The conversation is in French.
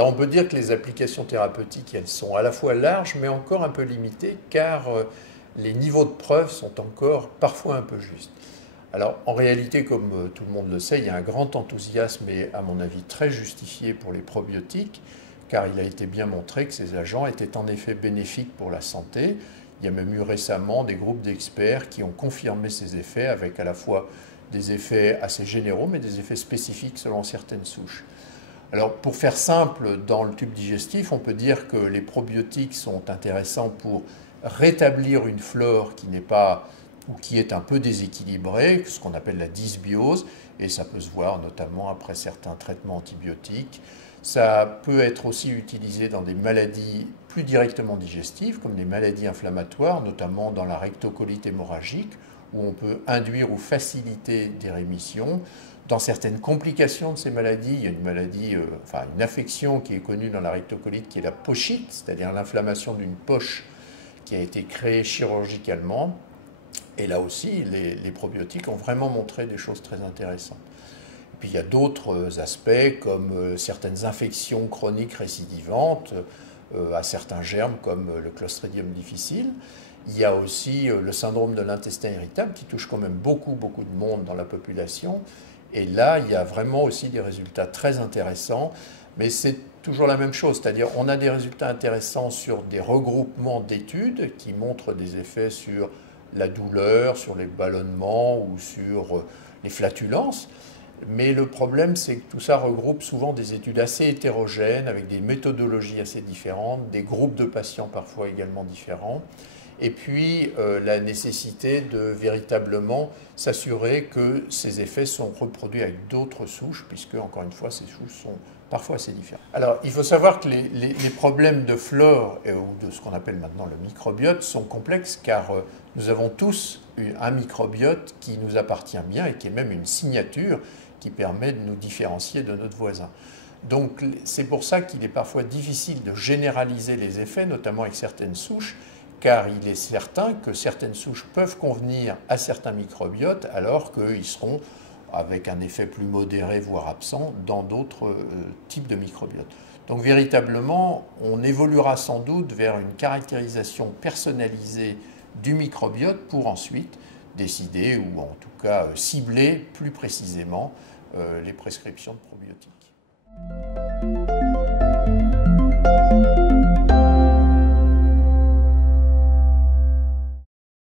Alors on peut dire que les applications thérapeutiques, elles sont à la fois larges, mais encore un peu limitées, car les niveaux de preuve sont encore parfois un peu justes. Alors en réalité, comme tout le monde le sait, il y a un grand enthousiasme, et à mon avis très justifié, pour les probiotiques, car il a été bien montré que ces agents étaient en effet bénéfiques pour la santé. Il y a même eu récemment des groupes d'experts qui ont confirmé ces effets, avec à la fois des effets assez généraux, mais des effets spécifiques selon certaines souches. Alors pour faire simple, dans le tube digestif, on peut dire que les probiotiques sont intéressants pour rétablir une flore qui n'est pas ou qui est un peu déséquilibrée, ce qu'on appelle la dysbiose, et ça peut se voir notamment après certains traitements antibiotiques. Ça peut être aussi utilisé dans des maladies plus directement digestives, comme des maladies inflammatoires, notamment dans la rectocolite hémorragique, où on peut induire ou faciliter des rémissions. Dans certaines complications de ces maladies, il y a une maladie, une affection qui est connue dans la rectocolite, qui est la pochite, c'est-à-dire l'inflammation d'une poche qui a été créée chirurgicalement. Et là aussi, les probiotiques ont vraiment montré des choses très intéressantes. Et puis il y a d'autres aspects, comme certaines infections chroniques récidivantes à certains germes, comme le Clostridium difficile. Il y a aussi le syndrome de l'intestin irritable, qui touche quand même beaucoup de monde dans la population. Et là, il y a vraiment aussi des résultats très intéressants. Mais c'est toujours la même chose, c'est-à-dire on a des résultats intéressants sur des regroupements d'études qui montrent des effets sur la douleur, sur les ballonnements ou sur les flatulences. Mais le problème, c'est que tout ça regroupe souvent des études assez hétérogènes, avec des méthodologies assez différentes, des groupes de patients parfois également différents. Et puis la nécessité de véritablement s'assurer que ces effets sont reproduits avec d'autres souches, puisque, encore une fois, ces souches sont parfois assez différentes. Alors, il faut savoir que les problèmes de flore, ou de ce qu'on appelle maintenant le microbiote, sont complexes, car nous avons tous un microbiote qui nous appartient bien, et qui est même une signature qui permet de nous différencier de notre voisin. Donc, c'est pour ça qu'il est parfois difficile de généraliser les effets, notamment avec certaines souches, car il est certain que certaines souches peuvent convenir à certains microbiotes, alors qu'ils seront avec un effet plus modéré, voire absent, dans d'autres types de microbiotes. Donc véritablement, on évoluera sans doute vers une caractérisation personnalisée du microbiote pour ensuite décider, ou en tout cas cibler plus précisément les prescriptions de probiotiques.